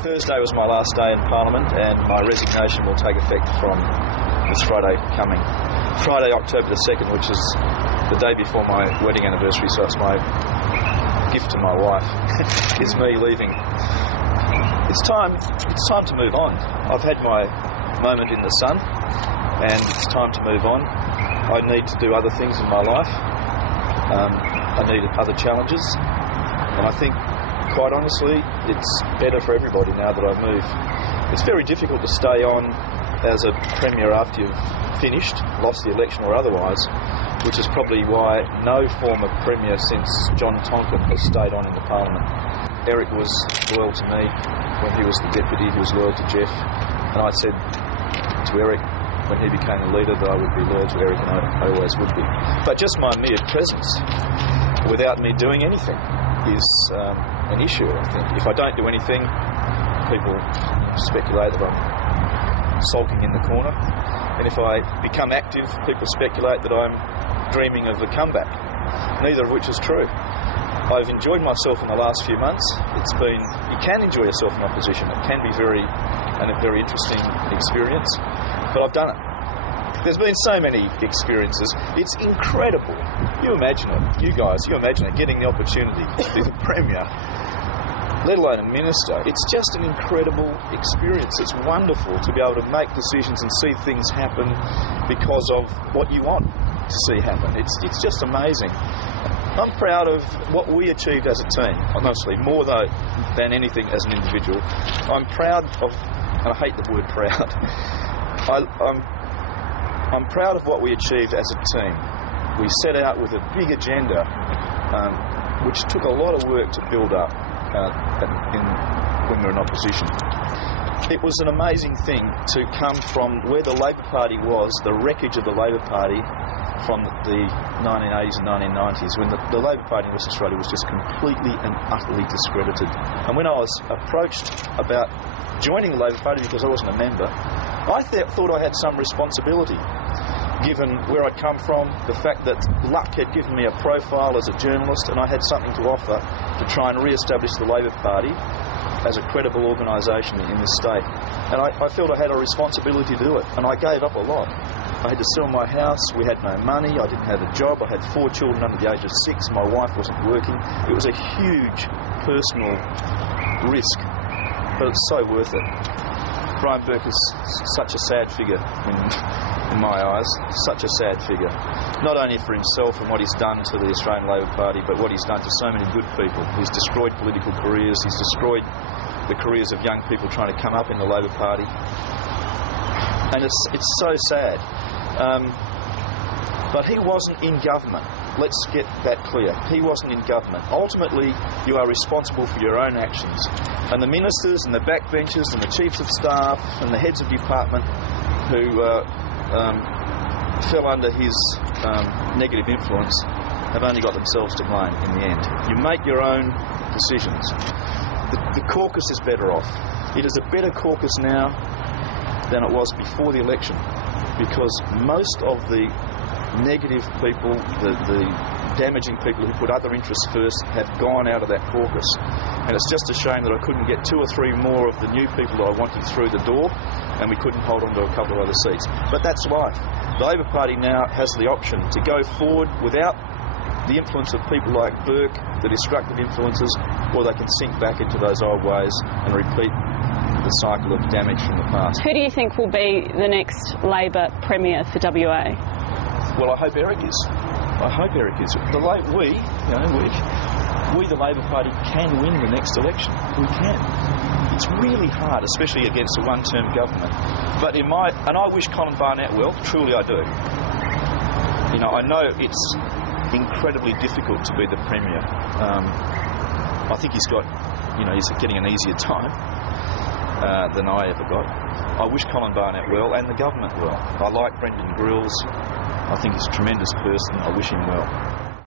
Thursday was my last day in Parliament, and my resignation will take effect from this Friday coming. Friday, October the 2nd, which is the day before my wedding anniversary, so it's my gift to my wife. It's me leaving. It's time to move on. I've had my moment in the sun, and it's time to move on. I need to do other things in my life. I need other challenges, and I think, quite honestly, it's better for everybody now that I move. It's very difficult to stay on as a Premier after you've finished, lost the election or otherwise, which is probably why no former Premier since John Tonkin has stayed on in the Parliament. Eric was loyal to me when he was the Deputy, he was loyal to Jeff, and I said to Eric when he became the leader that I would be loyal to Eric, and I always would be. But just my mere presence, without me doing anything, is an issue, I think. If I don't do anything, people speculate that I'm sulking in the corner, and if I become active, people speculate that I'm dreaming of a comeback, neither of which is true. I've enjoyed myself in the last few months. You can enjoy yourself in opposition. It can be a very interesting experience, but I've done it. There's been so many experiences. It's incredible. You imagine it, you guys, getting the opportunity to be the Premier, let alone a minister. It's just an incredible experience. It's wonderful to be able to make decisions and see things happen because of what you want to see happen. It's just amazing. I'm proud of what we achieved as a team, honestly, more though than anything as an individual. I'm proud of, and I hate the word proud, I'm proud of what we achieved as a team. We set out with a big agenda, which took a lot of work to build up when we were in opposition. It was an amazing thing to come from where the Labor Party was, the wreckage of the Labor Party from the 1980s and 1990s, when the Labor Party in Western Australia was just completely and utterly discredited. And when I was approached about joining the Labor Party because I wasn't a member, I thought I had some responsibility, given where I'd come from, the fact that luck had given me a profile as a journalist, and I had something to offer to try and re-establish the Labor Party as a credible organisation in this state. And I felt I had a responsibility to do it, and I gave up a lot. I had to sell my house, we had no money, I didn't have a job, I had 4 children under the age of 6, my wife wasn't working. It was a huge personal risk, but it's so worth it. Brian Burke is such a sad figure in my eyes, such a sad figure. Not only for himself and what he's done to the Australian Labor Party, but what he's done to so many good people. He's destroyed political careers, he's destroyed the careers of young people trying to come up in the Labor Party. And it's so sad. But he wasn't in government. Let's get that clear. He wasn't in government. Ultimately, you are responsible for your own actions. And the ministers and the backbenchers and the chiefs of staff and the heads of department who fell under his negative influence have only got themselves to blame in the end. You make your own decisions. The caucus is better off. It is a better caucus now than it was before the election, because most of the negative people, the damaging people who put other interests first, have gone out of that caucus. And it's just a shame that I couldn't get 2 or 3 more of the new people that I wanted through the door, and we couldn't hold on to a couple of other seats. But that's life. The Labor Party now has the option to go forward without the influence of people like Burke, the destructive influences, or they can sink back into those old ways and repeat the cycle of damage from the past. Who do you think will be the next Labor Premier for WA? Well, I hope Eric is. I hope Eric is. We, the Labor Party, can win the next election. We can. It's really hard, especially against a one-term government. But and I wish Colin Barnett well, truly I do. I know it's incredibly difficult to be the Premier. I think he's getting an easier time than I ever got. I wish Colin Barnett well and the government well. I like Brendan Grills. I think he's a tremendous person. I wish him well.